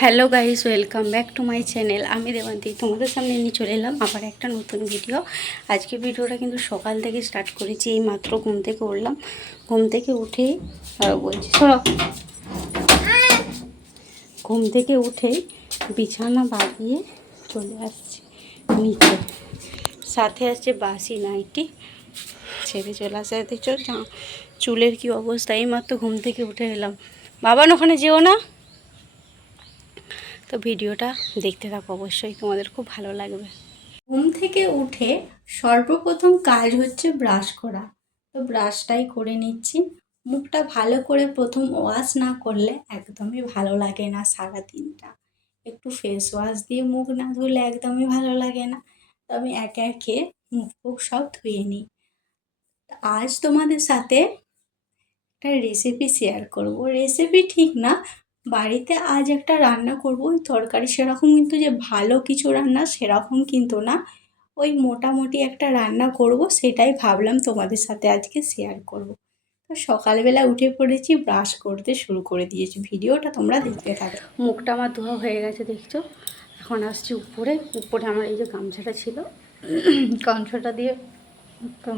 Hello guys, welcome back to my channel. আমি দেবান্তি তোমাদের সামনে নিয়ে চলে এলাম আবার একটা নতুন ভিডিও। আজকে ভিডিওটা কিন্তু সকাল থেকে স্টার্ট করেছি। এই মাত্র ঘুম থেকে উঠলাম। ঘুম থেকে উঠেই বলছি শোনো, ঘুম থেকে উঠেই বিছানা বাঁধিয়ে চলে আসছি নিচে। সাথে আসছে বাসি নাইটি ছেড়ে চলে আসে। দেখছো চুলের কি অবস্থা। এই মাত্র ঘুম থেকে উঠে এলাম। বাবান ওখানে যেও না। তো ভিডিওটা দেখতে থাকো, অবশ্যই তোমাদের খুব ভালো লাগবে। ঘুম থেকে উঠে সর্বপ্রথম কাজ হচ্ছে ব্রাশ করা। তো ব্রাশটাই করে নিচ্ছি। মুখটা ভালো করে প্রথম ওয়াশ না করলে একদমই ভালো লাগে না সারা দিনটা। একটু ফেস ওয়াশ দিয়ে মুখ না ধুলে একদমই ভালো লাগে না। তো আমি একে একে মুখ ফুক সব ধুয়ে নিই। আজ তোমাদের সাথে একটা রেসিপি শেয়ার করব। রেসিপি ঠিক না, বাড়িতে আজ একটা রান্না করব। ওই তরকারি সেরকম কিন্তু যে ভালো কিছু রান্না সেরকম কিন্তু না, ওই মোটামুটি একটা রান্না করব, সেটাই ভাবলাম তোমাদের সাথে আজকে শেয়ার করব। তো সকালবেলা উঠে পড়েছি, ব্রাশ করতে শুরু করে দিয়েছি। ভিডিওটা তোমরা দেখতে থাকো। মুখটা আমার ধোয়া হয়ে গেছে দেখছো। এখন আসছি উপরে। উপরে আমার এই যে গামছাটা ছিল, গামছাটা দিয়ে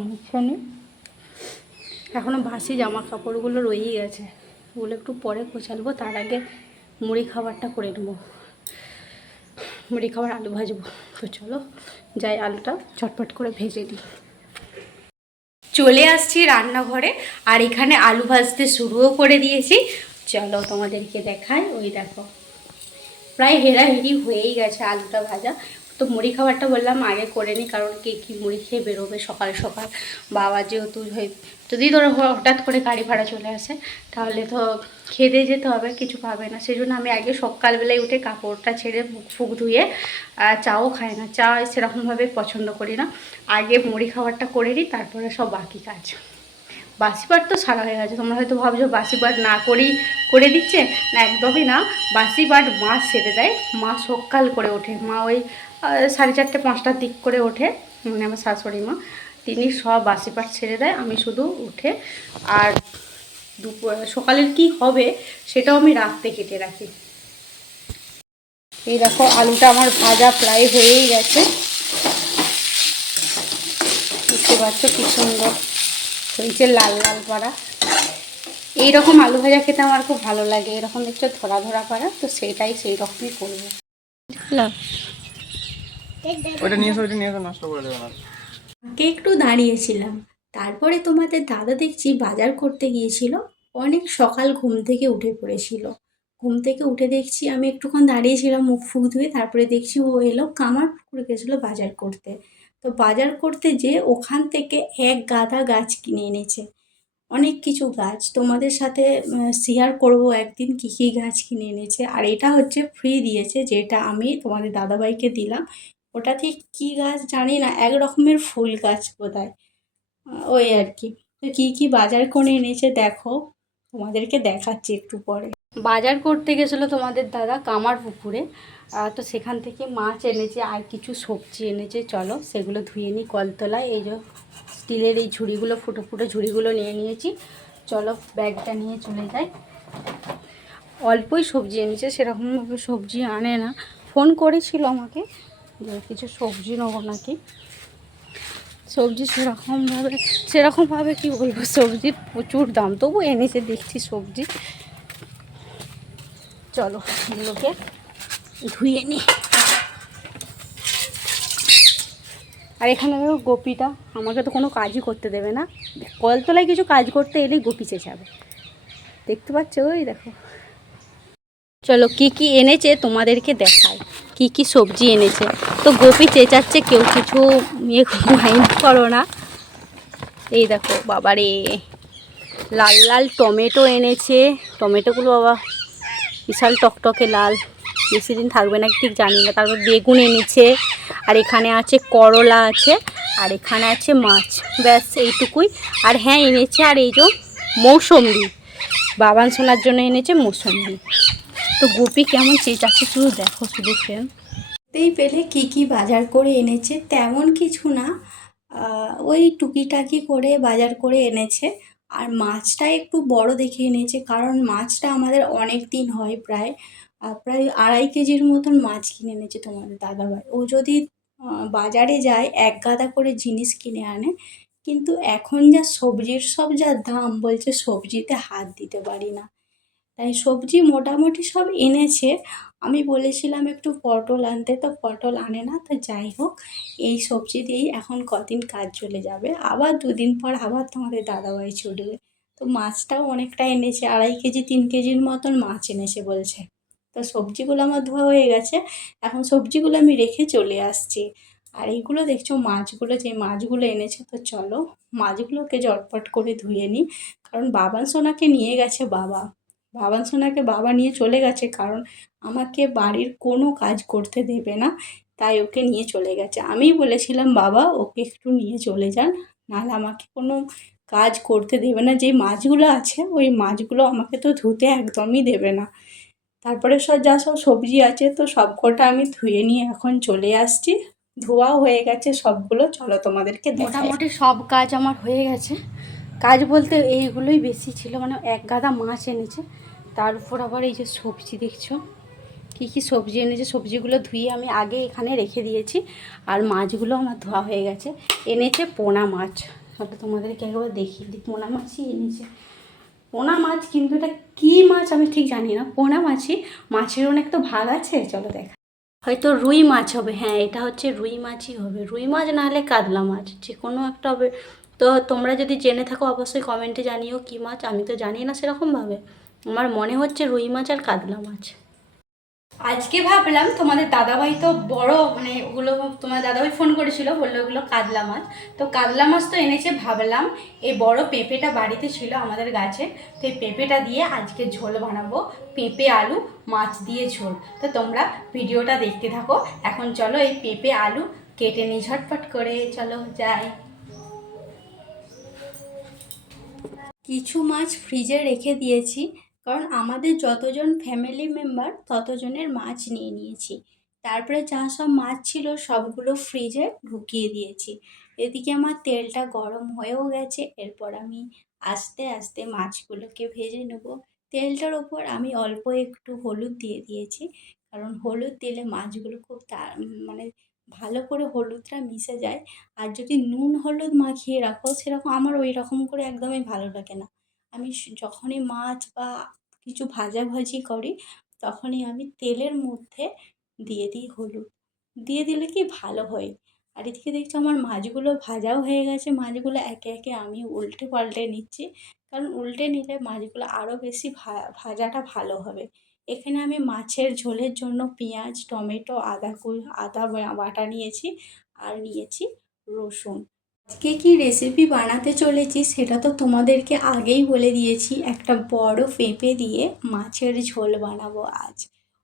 মুছে নিই। এখনও বাসি জামা কাপড়গুলো রয়েই গেছে, ওগুলো একটু পরে গোছালবো। তার আগে মুড়ি খাবারটা করে নেবো। মুড়ি খাবার আলু ভাজবো। তো চলো যাই, আলুটা চটপট করে ভেজে দিই। চলে আসছি রান্নাঘরে, আর এখানে আলু ভাজতে শুরুও করে দিয়েছি। চলো তোমাদেরকে দেখাই। ওই দেখো প্রায় হেরাহেরি হয়েই গেছে আলুটা ভাজা। তো মুড়ি খাবারটা বললাম আগে করে নিই, কারণ কে কী মুড়ি খেয়ে বেরোবে সকাল সকাল। বাবা যেহেতু যদি ধরো হঠাৎ করে গাড়ি ভাড়া চলে আসে, তাহলে তো খেতে যেতে হবে, কিছু পাবে না। সেই জন্য আমি আগে সকালবেলায় উঠে কাপড়টা ছেড়ে মুখ ফুক ধুয়ে, চাও খাই না, চা সেরকমভাবে পছন্দ করি না। আগে মুড়ি খাবারটা করে নিই, তারপরে সব বাকি কাজ। বাসি তো সারা হয়ে গেছে। তোমরা হয়তো ভাবছো বাসি না করেই করে দিচ্ছে, না একদমই না। বাসি মা সেরে দেয়। মা সকাল করে ওঠে, মা ওই 4:30 5টার দিক করে ওঠে। মানে আমার শাশুড়ি মা, তিনি সব বাসি ছেড়ে দেয়। আমি শুধু উঠে আর সকালের কি হবে সেটাও আমি রাত্রে কেটে রাখি। এই দেখো আলুটা আমার ভাজা প্রায় হয়েই গেছে। বুঝতে পারছো কি সুন্দর হয়েছে, লাল লাল পাড়া। এইরকম আলু ভাজা খেতে আমার খুব ভালো লাগে। এরকম দেখছো ধরা ধরা পাড়া, তো সেটাই সেই রকমই করবো। একটু দাঁড়িয়েছিলাম, তারপরে তোমাদের দাদা দেখছি বাজার করতে গিয়েছিল। অনেক সকাল ঘুম থেকে উঠে পড়েছিল। ঘুম থেকে উঠে দেখছি আমি একটুক্ষণ দাঁড়িয়েছিলাম মুখ ফুক ধুয়ে, তারপরে দেখছি ও এলো কামারপুকুরে গেছিলো বাজার করতে। তো বাজার করতে যে ওখান থেকে এক গাদা গাছ কিনে এনেছে। অনেক কিছু গাছ তোমাদের সাথে শেয়ার করব একদিন কী কী গাছ কিনে এনেছে। আর এটা হচ্ছে ফ্রি দিয়েছে, যেটা আমি তোমাদের দাদাভাইকে দিলাম। ওটা ঠিক কী গাছ জানি না, এক রকমের ফুল গাছ বোধহয়। ওই আর কি। তো কী কী বাজার করে এনেছে দেখো, তোমাদেরকে দেখাচ্ছি একটু পরে। বাজার করতে গেছিলো তোমাদের দাদা কামারপুকুরে। তো সেখান থেকে মাছ এনেছে আর কিছু সবজি এনেছে। চলো সেগুলো ধুয়ে নিই কলতলায়। এই যে স্টিলের এই ঝুড়িগুলো, ফুটো ফুটো ঝুড়িগুলো নিয়ে নিয়েছি। চলো ব্যাগটা নিয়ে চলে যাই। অল্পই সবজি এনেছে, সেরকমভাবে সবজি আনে না। ফোন করেছিল আমাকে যে কিছু সবজি নেবো নাকি। সবজি সেরকমভাবে কি বলবো, সবজির প্রচুর দাম, তবু এনেছে দেখছি সবজি। চলো এগুলোকে ধুয়ে নিই। আর এখানে দেখো গোপীটা আমাকে তো কোনো কাজই করতে দেবে না। কলতলায় কিছু কাজ করতে এলেই গোপী চেঁচাবে, দেখতে পাচ্ছ ওই দেখো। চলো কি কি এনেছে তোমাদেরকে দেখায়, কি কি সবজি এনেছে। তো গোপী চেঁচাচ্ছে, কেউ কিছু মাইন্ড করো না। এই দেখো বাবারে, লাল লাল টমেটো এনেছে। টমেটোগুলো বাবা বিশাল টকটকে লাল, বেশি দিন থাকবে না ঠিক জানি না। তারপর বেগুন এনেছে, আর এখানে আছে করলা আছে, আর এখানে আছে মাছ। ব্যাস এইটুকুই। আর হ্যাঁ এনেছে আর এই যে মৌসম্বি, বাবান সোনার জন্য এনেছে মৌসম্বি। তো গোপী কেমন চেঁচাচ্ছে শুধু দেখো, শুধু ফ্রেন্ড। দেখতেই পেলে কী কী বাজার করে এনেছে। তেমন কিছু না, ওই টুকিটাকি করে বাজার করে এনেছে। আর মাছটা একটু বড় দেখে এনেছে, কারণ মাছটা আমাদের অনেক দিন হয়, প্রায় প্রায় 2.5 কেজির মতন মাছ কিনে এনেছে তোমাদের দাদাভাই। ও যদি বাজারে যায় 1 গাদা করে জিনিস কিনে আনে, কিন্তু এখন যা সবজির সব যা দাম, বলছে সবজিতে হাত দিতে পারি না। তাই সবজি মোটামুটি সব এনেছে। আমি বলেছিলাম একটু পটল আনতে, তো পটল আনে না। তো যাই হোক, এই সবজি দিয়েই এখন কদিন কাজ চলে যাবে, আবার 2 দিন পর আবার তোমাদের দাদাভাই ছুটবে। তো মাছটাও অনেকটা এনেছে, 2.5 কেজি 3 কেজির মতন মাছ এনেছে বলছে। তো সবজিগুলো আমার ধোয়া হয়ে গেছে, এখন সবজিগুলো আমি রেখে চলে আসছি। আর এইগুলো দেখছো মাছগুলো, যে মাছগুলো এনেছে, তো চলো মাছগুলোকে ঝটপট করে ধুয়ে নিই। কারণ বাবান সোনাকে নিয়ে গেছে বাবা, বাবান সোনাকে বাবা নিয়ে চলে গেছে, কারণ আমাকে বাড়ির কোনো কাজ করতে দেবে না, তাই ওকে নিয়ে চলে গেছে। আমিই বলেছিলাম বাবা ওকে একটু নিয়ে চলে যান, নাহলে আমাকে কোনো কাজ করতে দেবে না। যেই মাছগুলো আছে ওই মাছগুলো আমাকে তো ধুতে একদমই দেবে না। তারপরে সব সবজি আছে, তো সবকটা আমি ধুয়ে নিয়ে এখন চলে আসছি। ধোয়াও হয়ে গেছে সবগুলো, চলো তোমাদেরকে দেখাই। মোটামুটি সব কাজ আমার হয়ে গেছে। কাজ বলতে এইগুলোই বেশি ছিল, মানে 1 গাদা মাছ এনেছে, তার উপর আবার এই যে সবজি দেখছো কী কী সবজি এনেছে। সবজিগুলো ধুয়ে আমি আগে এখানে রেখে দিয়েছি, আর মাছগুলো আমার ধোয়া হয়ে গেছে। এনেছে পোনা মাছ, ওটা তোমাদেরকে একবার দেখিয়ে দিই। পোনা মাছই এনেছে, পোনা মাছ, কিন্তু এটা কী মাছ আমি ঠিক জানি না। পোনা মাছই, মাছের অনেক তো ভাগ আছে, চলো দেখা। হয়তো রুই মাছ হবে, হ্যাঁ এটা হচ্ছে রুই মাছই হবে, রুই মাছ নাহলে কাতলা মাছ, যে কোনো একটা হবে। তো তোমরা যদি জেনে থাকো অবশ্যই কমেন্টে জানিও কী মাছ, আমি তো জানি না সেরকমভাবে। আমার মনে হচ্ছে রুই মাছ আর কাতলা মাছ। আজকে ভাবলাম তোমাদের দাদাভাই তো বড়, মানে ওগুলো তোমার দাদাভাই ফোন করেছিল, বললো ওগুলো কাতলা মাছ। তো কাতলা মাছ তো এনেছে, ভাবলাম এই বড় পেঁপেটা বাড়িতে ছিল আমাদের গাছে, তো এই পেঁপেটা দিয়ে আজকে ঝোল বানাবো, পেঁপে আলু মাছ দিয়ে ঝোল। তো তোমরা ভিডিওটা দেখতে থাকো। এখন চলো এই পেঁপে আলু কেটে নিই ঝটপট করে, চলো যাই। কিছু মাছ ফ্রিজে রেখে দিয়েছি, কারণ আমাদের যতজন ফ্যামিলি মেম্বার ততজনের মাছ নিয়ে নিয়েছি। তারপরে যা সব মাছ ছিল সবগুলো ফ্রিজে ঢুকিয়ে দিয়েছি। এদিকে আমার তেলটা গরম হয়েও গেছে, এরপর আমি আস্তে আস্তে মাছগুলোকে ভেজে নেব। তেলটার ওপর আমি অল্প একটু হলুদ দিয়ে দিয়েছি, কারণ হলুদ দিলে মাছগুলো খুব মানে ভালো করে হলুদটা মিশে যায়। আর যদি নুন হলুদ মাখিয়ে রাখো, সেরকম আমার ওই রকম করে একদমই ভালো লাগে না। আমি যখনই মাছ বা কিছু ভাজাভাজি করি, তখনই আমি তেলের মধ্যে দিয়ে দিই হলুদ, দিয়ে দিলে কি ভালো হয়। আর এদিকে দেখছো আমার মাছগুলো ভাজাও হয়ে গেছে, মাছগুলো একে একে আমি উল্টে পাল্টে নিচ্ছি, কারণ উল্টে নিলে মাছগুলো আরও বেশি ভাজাটা ভালো হবে। এখানে আমি মাছের ঝোলের জন্য পেঁয়াজ, টমেটো, আদা বাটা নিয়েছি, আর নিয়েছি রসুন। আজকে কি রেসিপি বানাতে চলেছি সেটা তো তোমাদেরকে আগেই বলে দিয়েছি। একটা বড় পেঁপে দিয়ে মাছের ঝোল বানাবো আজ।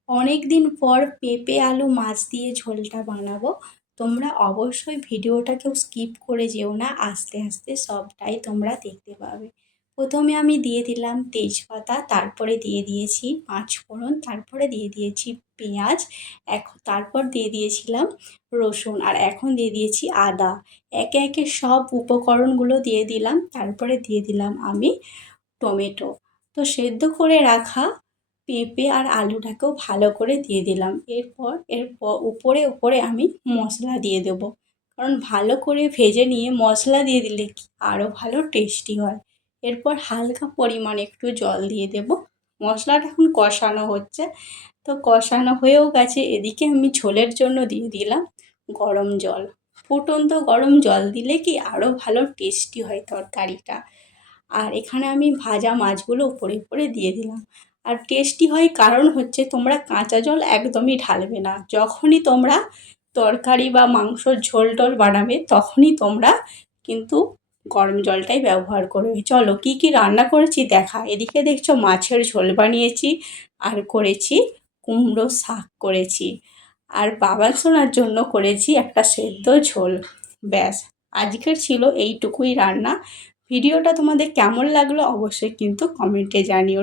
অনেক দিন পর পেঁপে আলু মাছ দিয়ে ঝোলটা বানাবো। তোমরা অবশ্যই ভিডিওটা কেউ স্কিপ করে যেও না, আস্তে আস্তে সবটাই তোমরা দেখতে পাবে। প্রথমে আমি দিয়ে দিলাম তেজপাতা, তারপরে দিয়ে দিয়েছি পাঁচফোড়ন, তারপরে দিয়ে দিয়েছি পেঁয়াজ, তারপর দিয়ে দিয়েছিলাম রসুন, আর এখন দিয়ে দিয়েছি আদা। একে একে সব উপকরণগুলো দিয়ে দিলাম, তারপরে দিয়ে দিলাম আমি টমেটো। তো সেদ্ধ করে রাখা পেঁপে আর আলুটাকেও ভালো করে দিয়ে দিলাম। এরপর উপরে উপরে আমি মশলা দিয়ে দেবো, কারণ ভালো করে ভেজে নিয়ে মশলা দিয়ে দিলে আরও ভালো টেস্টি হয়। এরপর হালকা পরিমাণে একটু জল দিয়ে দেব। মশলাটা এখন কষানো হচ্ছে, তো কষানো হয়েও গেছে। এদিকে আমি ঝোলের জন্য দিয়ে দিলাম গরম জল। ফুটন্ত গরম জল দিলে কি আরও ভালো টেস্টি হয় তরকারিটা। আর এখানে আমি ভাজা মাছগুলো উপরে উপরে দিয়ে দিলাম। আর টেস্টি হয় কারণ হচ্ছে তোমরা কাঁচা জল একদমই ঢালবে না। যখনই তোমরা তরকারি বা মাংসর ঝোল টোল বানাবে, তখনই তোমরা কিন্তু গরম জলটাই ব্যবহার করবে। চলো কী কী রান্না করেছি দেখা। এদিকে দেখছো মাছের ঝোল বানিয়েছি, আর করেছি কুমড়ো শাক করেছি, আর বাবা সোনার জন্য করেছি একটা সেদ্ধ ঝোল। ব্যাস, আজকের ছিল এইটুকুই রান্না। ভিডিওটা তোমাদের কেমন লাগলো অবশ্যই কিন্তু কমেন্টে জানিও।